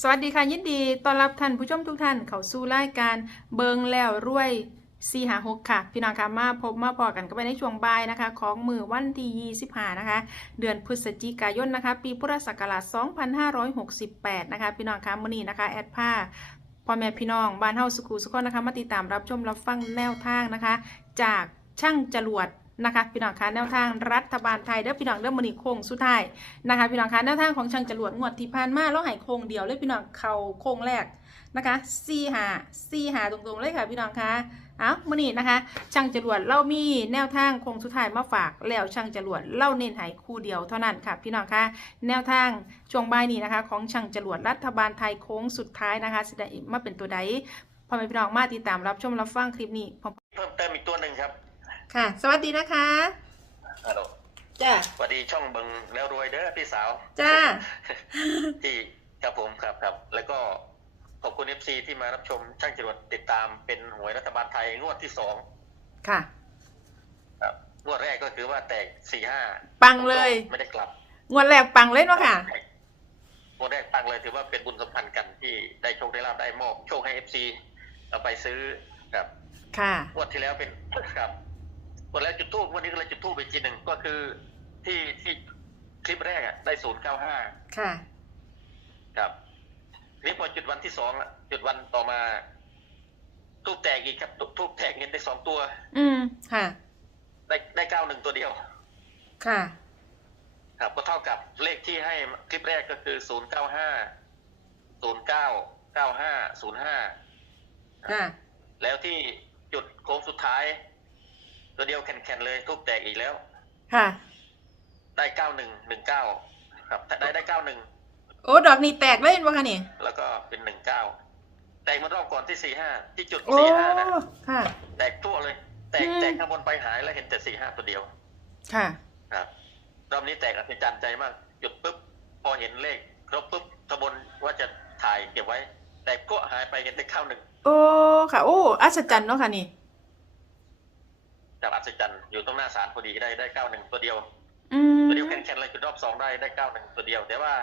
สวัสดีค่ะยินดีต้อนรับท่านผู้ชมทุกท่านเข้าสู่รายการเบิงแล้วรวยซีหาหกค่ะ พี่น้องค่ะมาพบมาพอกันก็ไปในช่วงบ่ายนะคะ ของมือวันที่25นะคะ เดือนพฤศจิกายนนะคะ ปีพุทธศักราช2568 นะคะ พี่น้องค่ะมื้อนี้นะคะ แอดผ้าพ่อแม่พี่น้องบ้านเฮาสุขุสุขนะคะมาติดตามรับชมรับฟังแนวทางนะคะ จากช่างจรวด นะคะพี่น้องคะแนวทางรัฐบาลไทยเด้อพี่น้องเด้อมื้อนี้โค้งสุดท้ายนะคะพี่น้องคะแนวทางของช่างจรวดงวดที่ผ่านมาเราหายโค้งเดียวเลยพี่น้องเข่าโค้งแรกนะคะสี่หาสี่หาตรงๆเลยค่ะพี่น้องคะเอามื่อนี้นะคะ ช่างจรวดเรามีแนวทางโคงสุดท้ายมาฝากแล้วช่างจรวดเล่าเน้นหายคู่เดียวเท่านั้นค่ะ พี่น้องคะแนวทางช่วงบ่ายนี้นะคะ ของช่างจรวดรัฐบาลไทยโค้งสุดท้ายนะคะสิได้มาเป็นตัวใดพอแม่พี่น้องมาติดตามรับชมรับฟังคลิปนี้เพิ่มเติมอีกตัวหนึ่งครับ ค่ะ สวัสดีนะคะฮัลโหลจ้าสวัสดีช่องเบิงแล้วรวยเด้อพี่สาว จ้าที่ครับผมครับครับ แล้วก็ขอบคุณเอฟซีที่มารับชมช่างจรวดติดตามเป็นหวยรัฐบาลไทยงวดที่สองค่ะครับงวดแรกก็คือว่าแตกสี่ห้าปังเลย ไม่ได้กลับงวดแรกปังเลยเนาะค่ะงวดแรกปังเลยถือว่าเป็นบุญสัมพันธ์กันที่ได้โชคได้ลาบได้มอบโชคให้เอฟซีเอาไปซื้อครับ ค่ะงวดที่แล้วเป็นครับ งวดแล้วจุดทูบวันนี้ก็เลยจุดทูบอีกทีหนึ่งก็คือที่ที่คลิปแรกอะได้ศูนย์เก้าห้าค่ะ ครับนี่พอจุดวันที่สองอะจุดวันต่อมาทูบแตกอีกครับทูบแตกเงินได้สองตัว อืมค่ะ ได้ได้เก้าหนึ่งตัวเดียว ค่ะ ครับก็เท่ากับเลขที่ให้คลิปแรกก็คือศูนย์เก้าห้าศูนย์เก้าเก้าห้าศูนย์ห้าค่ะ แล้วที่จุดโค้งสุดท้าย ตัวเดียวแข็งๆเลยทูบแตกอีกแล้ว ค่ะ ได้เก้าหนึ่งหนึ่งเก้าครับได้ได้เก้าหนึ่งโอ้ดอกนี่แตกเลยเห็นปะคะนี่แล้วก็เป็นหนึ่งเก้าแตกเมื่อรอบก่อนที่สี่ห้าที่จุดโอ้สี่ห้านะค่ะ แตกทั่วเลย แตกอืมแตกข้างบนไปหายแล้วเห็นแต่สี่ห้าตัวเดียวค่ะ ครับรอบนี้แตกอัศจรรย์ใจมากจุดปุ๊บพอเห็นเลขครบปุ๊บขบวนว่าจะถ่ายเก็บไว้ แต่ก็หายไปเห็นแต่ข้าวหนึ่งโอ้ค่ะ โอ้อัศจรรย์เนาะค่ะนี่ จากอัศจรรย์อยู่ตรงหน้าศาลพอดีได้ได้เก้าหนึ่งตัวเดียวอืมตัวเดียวแข็งๆเลยจุดรอบสองได้ได้เก้าหนึ่งตัวเดียว แต่ว่า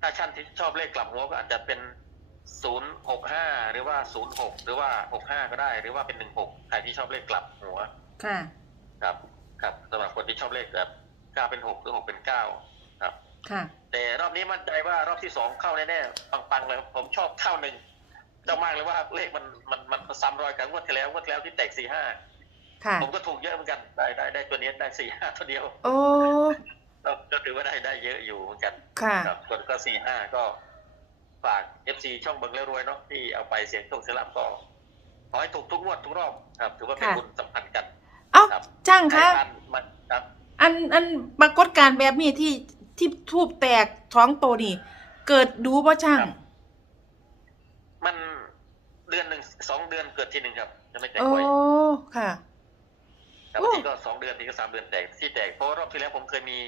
ถ้าชั้นที่ชอบเลขกลับหัวก็อาจจะเป็นศูนย์หกห้าหรือว่าศูนย์หกหรือว่าหกห้าก็ได้ หรือว่าเป็นหนึ่งหกใครที่ชอบเลขกลับหัว ค่ะ ครับ ครับสำหรับคนที่ชอบเลขแบบเก้าเป็นหกหรือหกเป็นเก้าครับ ค่ะ แต่รอบนี้มั่นใจว่ารอบที่สองเข้าแน่ๆปังๆเลยครับผมชอบเข้าหนึ่งเจ้ามากเลยว่าเลขมันมันมันซ้ำรอยกับงวดที่แล้วงวดที่แล้วที่แตกสี่ห้า ค่ะ ผมก็ถูกเยอะเหมือนกันได้ได้ได้ตัวนี้ได้สี่ห้าตัวเดียว โอ้ก็ก็ถือว่าได้ได้เยอะอยู่เหมือนกัน ค่ะครับส่วนก็สี่ห้าก็ฝากเอฟซีช่องเบิงแล้วรวยเนาะที่เอาไปเสียงโชคเสียงลาบก็ขอให้ถูกทุกงวดทุกรอบครับ ถือว่าเป็นค่ะบุญสัมพันธ์กัน เอ้าครับจ้างคะใรทานมันครับอันอันปรากฏการณ์แบบนี้ที่ที่ทูบแตกท้องโตนี่ เกิดดูบ่จ้างครับมันเดือนหนึ่งสองเดือนเกิดทีหนึ่งครับจะไม่แตกโอ้บ่อยค่ะ ครับโอ้บางทีก็สองเดือนทีก็สามเดือนแตกที่แตกเพราะว่ารอบที่แล้วผมเคยมี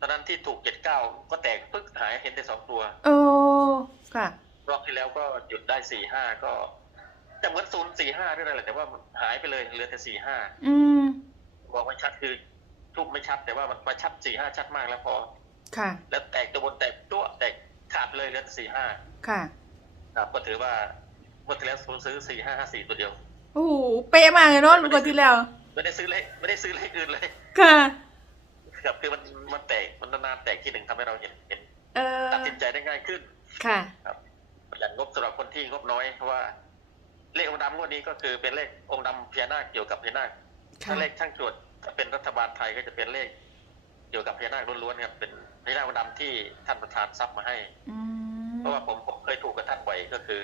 ตอนนั้นที่ถูกเจ็ดเก้าก็แตกปึ๊กหายเห็นแต่สองตัวโอ้ค่ะ รอบที่แล้วก็หยุดได้สี่ห้าก็จะเหมือนศูนย์สี่ห้าด้วยนั่นแหละแต่ว่ามันหายไปเลยเหลือแต่สี่ห้าอืมบอกไม่ชัดคือทุบไม่ชัด แต่ว่ามันมาชัดสี่ห้าชัดมากแล้วพอ ค่ะ แล้วแตกตัวบนแตกตัวแตกขาดไปเลยเหลือแต่สี่ห้าค่ะครับก็ถือว่าเมื่อที่แล้วผมซื้อสี่ห้าห้าสี่ตัวเดียว โอ้โหเป๊ะมากเลยเนาะลูกคนที่แล้ว ไม่ได้ซื้อเลขไม่ได้ซื้อเลขอื่นเลยค่ะครับคือมันมันแตกมันนานๆแตกทีหนึ่งทำให้เราเห็นเห็นเออตัดสินใจได้ง่ายขึ้น ค่ะประหยัดงบสำหรับคนที่งบน้อยเพราะว่า เลของค์ดำงวดนี้ก็คือเป็นเลของค์ดำพญานาคเกี่ยวกับพญานาคค่ะถ้าเลขช่างจวดถ้าเป็นรัฐบาลไทยก็จะเป็นเลขเกี่ยวกับพญานาคล้วนๆครับเป็นพญานาคองค์ดำที่ท่านประธานทรัพย์มาให้อืมเพราะว่าผมผมเคยถูกกับท่านบ่อยก็คือ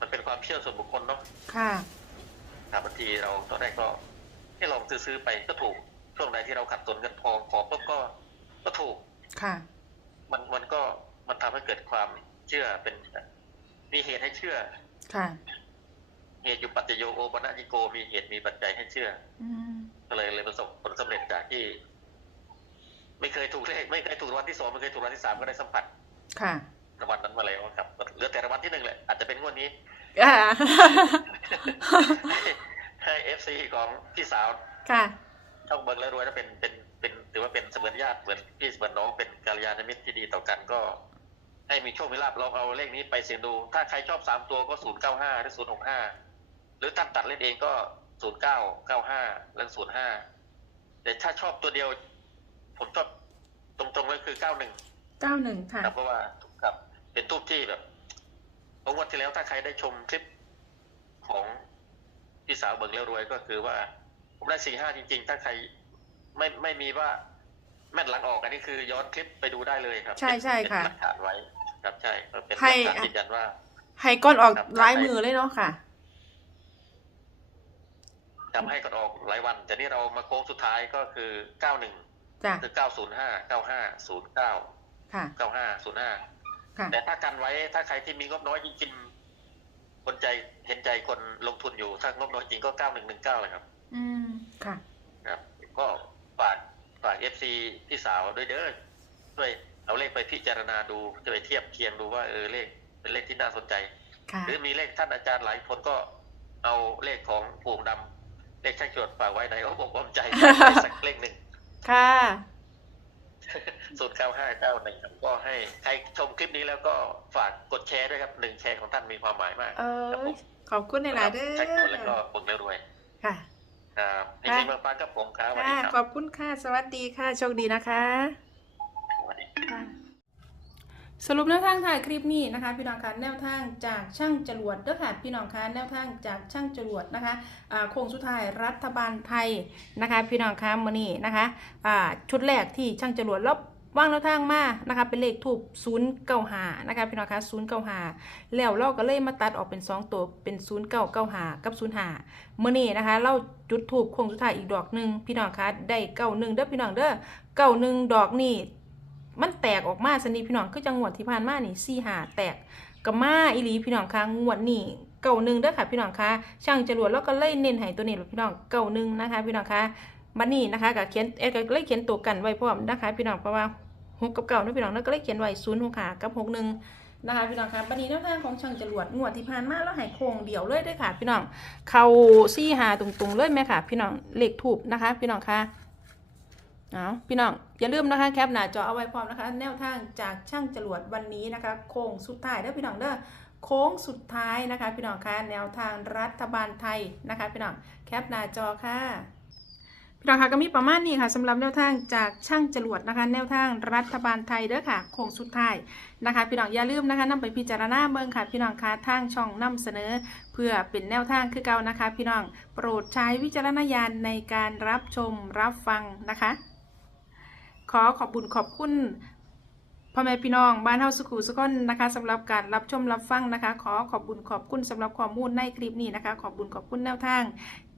มันเป็นความเชื่อส่วนบุคคลเนาะค่ะครับบางทีเราตอนแรกก็ ให้ลองซื้อๆไปก็ถูกช่วงใดที่เราขัดสนเงินทองขอปุ๊บก็ก็ถูกค่ะ มันมันก็มันทำให้เกิดความเชื่อเป็นมีเหตุให้เชื่อ ค่ะ เหตุอยู่ปัจจโยโอปะนะยิโก มีเหตุมีปัจจัยให้เชื่อ อืมก็เลยเลยประสบผลสำเร็จจากที่ ไม่เคยถูกเลขไม่เคยถูกรางวัลที่สองไม่เคยถูกรางวัลที่สามก็ได้สัมผัส ค่ะรางวัลนั้นมาแล้วครับเหลือแต่รางวัลที่หนึ่งแหละอาจจะเป็นงวดนี้อ่า ให้เอฟซีของพี่สาวค่ะช่องเบิร์กแล้วรวยแล้วเป็นเป็นเป็นถือว่าเป็นเสมือนญาติเหมือนพี่เหมือนน้องเป็นกัลยาณมิตรที่ดีต่อกันก็ให้มีโชคมีลาภลองเอาเลขนี้ไปเสี่ยงดู ถ้าใครชอบสามตัวก็ศูนย์เก้าห้าหรือศูนย์หกห้าหรือตั้งตัดเล่นเองก็ศูนย์เก้าเก้าห้าและศูนย์ห้าแต่ถ้าชอบตัวเดียว ผมชอบตรงๆเลยคือเก้าหนึ่งเก้าหนึ่งค่ะครับเพราะว่าครับเป็นทูบที่แบบเมื่อวันที่แล้วถ้าใครได้ชมคลิปของ พี่สาวเบิงแล้วรวยก็คือว่า ผมได้สี่ห้าจริง ๆ ถ้าใครไม่ไม่มีว่าแม่นหลังออกอันนี้คือย้อนคลิปไปดูได้เลยครับ ใช่ใช่ค่ะเป็นหลักฐานไว้ ครับใช่เป็นหให้ลักฐานยืนยันว่าให้ก้อนออกครับลายมือเลยเนาะค่ะทำให้ก่อนออกหลายวัน แต่นี่เรามาโค้งสุดท้ายก็คือเก้าหนึ่งจ้ะคือเก้าศูนย์ห้าเก้าห้าศูนย์เก้าค่ะเก้าห้าศูนย์ห้าค่ะแต่ถ้ากันไว้ถ้าใครที่มีงบน้อยจริงๆ คนใจเห็นใจคนลงทุนอยู่ถ้างบน้อยจริงก็เก้าหนึ่งหนึ่งเก้าเลยครับ อืมค่ะครับก็ฝากฝากเอฟซีพี่สาวด้วยเด้อช่วยเอาเลขไปพิจารณาดูจะไปเทียบเคียงดูว่าเออเลขเป็นเลขที่น่าสนใจค่ะหรือมีเลขท่านอาจารย์หลายคนก็เอาเลขของปู่ดำเลขช่างจดฝากไว้ในอ้อมอกอ้อมใจสักเลขหนึ่งค่ะ ศูนย์เก้าห้าเก้าหนึ่งก็ให้ใครชมคลิปนี้แล้วก็ฝากกดแชร์ด้วยครับหนึ่งแชร์ของท่านมีความหมายมากเออขอบคุณในหลายๆเด้ใช้ตัวแล้วก็อบุญแล้วรวยค่ะครับให้ค่ะทีมฟังกับผมครับสวัสค่ะดีคขรัอบคุณค่ะ สวัสดีค่ะ โชคดีนะคะสวัสดีค่ะ สรุปแนวทางถ่ายคลิปนี้นะคะ พี่น้องคะแนวทางจากช่างจรวดเด้อค่ะพี่น้องคะแนวทางจากช่างจรวดนะคะโค้งสุดท้ายรัฐบาลไทยนะคะ พี่น้องคะมื้อนี้นะคะชุดแรกที่ช่างจรวดแล้ววางแนวทางมานะคะเป็นเลขถูก0 9 5นะคะพี่น้องคะ0 9 5แล้วเราก็เลยมาตัดออกเป็น2ตัวเป็น0 9 9 5กับ0 5มื้อนี้นะคะ เราจุดถูกโค้งสุดท้ายอีกดอกหนึ่งพี่น้องคะได้เก้าหนึ่งเด้อพี่น้องเด้อเก้าหนึ่งดอกนี่ มันแตกออกมาสนิทพี่น้องคือจังหวัดที่ผ่านมานี่สี่หาแตกกับมาอีหลีพี่น้องคะงวดนี่เก่าหนึ่งเด้อค่ะพี่น้องคะช่างจรวดแล้วก็เล่เน้นให้ตัวนี้พี่น้องเก่าหนึ่งนะคะ พี่น้องคะบัดนี้นะคะก็เขียนเอ็ดก็เลยเขียนตัวกันไว้พร้อมนะคะ พี่น้องเพราะว่าหกกับเก่านะพี่น้องแล้วก็เลยเขียนไว้ศูนย์หกขากับหกหนึ่งนะคะพี่น้องคะบัดนี้แนวทางของช่างจรวดงวดที่ผ่านมาแล้วให้โค้งเดี่ยวเลยเด้อค่ะ พี่น้อง เข้าซี่หาตรงๆเลยไหมค่ะ พี่น้องเหลขถูกนะคะ พี่น้องคะ เอาพี่น้อง อย่าลืมนะคะแคปหน้าจอเอาไว้พร้อมนะคะ แนวทางจากช่างจรวดวันนี้นะคะ โค้งสุดท้ายเด้อพี่น้องเด้อโค้งสุดท้ายนะคะ พี่น้องคะแนวทางรัฐบาลไทยนะคะ พี่น้องแคปหน้าจอค่ะพี่น้องคะก็มีประมาณนี้ค่ะสำหรับแนวทางจากช่างจรวดนะคะ แนวทางรัฐบาลไทยเด้อค่ะโค้งสุดท้ายนะคะพี่น้องอย่าลืมนะคะนำไปพิจารณาเบิ่งค่ะ พี่น้องคะทางช่องนำเสนอ เพื่อเป็นแนวทางคือเก่านะคะ พี่น้องโปรดใช้วิจารณญาณในการรับชมรับฟังนะคะ ขอขอบบุญขอบคุณพ่อแม่พี่น้องบ้านเฮาสุขุสุขคนนะคะสำหรับการรับชมรับฟังนะคะ ขอขอบบุญขอบคุณสำหรับข้อมูลในคลิปนี้นะคะ ขอบบุญขอบคุณแนวทาง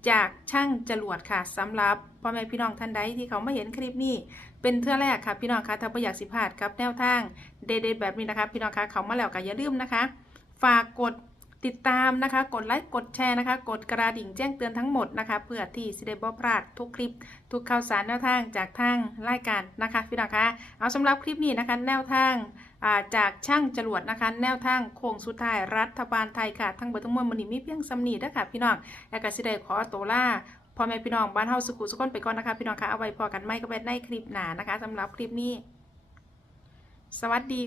จากช่างจรวดค่ะสำหรับพ่อแม่พี่น้องท่านใดที่เขามาเห็นคลิปนี้ เป็นเทื่อแรกค่ะพี่น้องคะถ้าไม่อยากสิพลาดกับแนวทางเด็ดๆแบบนี้นะคะ พี่น้องคะเขามาแล้วก็อย่าลืมนะคะ ฝากกด ติดตามนะคะ กดไลค์ กดแชร์นะคะ กดกระดิ่งแจ้งเตือนทั้งหมดนะคะ เพื่อที่สิได้บ่พลาดทุกคลิป ทุกข่าวสารแนวทางจากทางรายการนะคะพี่น้องคะ เอาสำหรับคลิปนี้นะคะ แนวทางาจากช่างจรวดนะคะ แนวทางโค้งสุดท้ายรัฐบาลไทยค่ะ ทั้งเบิดทั้งมวลมันนี้มีเพียงสำนีนะคะพี่น้องแล้วก็สิได้ขอตัวล่าพ่อแม่พี่น้องบ้านเฮาสุขุสุขคนไปก่อนนะคะพี่น้องคะเอาไว้พอกันไม่ก็ไปในคลิปหนานะคะสำหรับคลิปนี้ สวัสดี